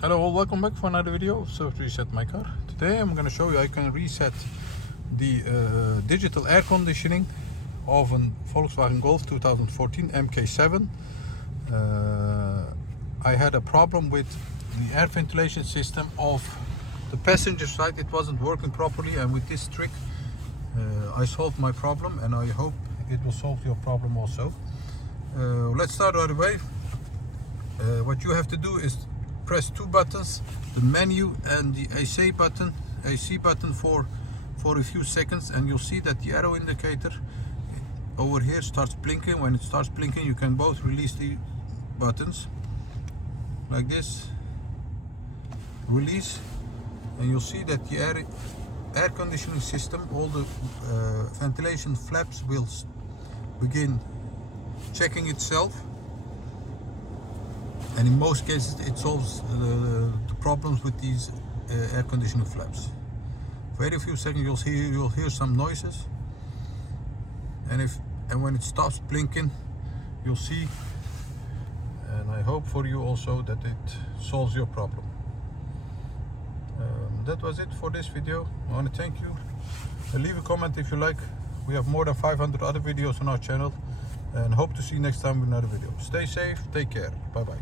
Hello all, welcome back for another video of How to Reset My Car. Today I'm going to show you I can reset the digital air conditioning of a Volkswagen Golf 2014 MK7. I had a problem with the air ventilation system of the passenger side. It wasn't working properly, and with this trick I solved my problem, and I hope it will solve your problem also. Let's start right away. What you have to do is press two buttons, the menu and the AC button for a few seconds, and you'll see that the arrow indicator over here starts blinking. When it starts blinking, you can both release the buttons like this, release, and you'll see that the air conditioning system, all the ventilation flaps will begin checking itself. And in most cases it solves the problems with these air conditioning flaps. Wait a few seconds, you'll hear some noises, and when it stops blinking, you'll see, and I hope for you also, that it solves your problem. That was it for this video. I want to thank you. Leave a comment if you like. We have more than 500 other videos on our channel, and hope to see you next time with another video. Stay safe, take care, bye bye.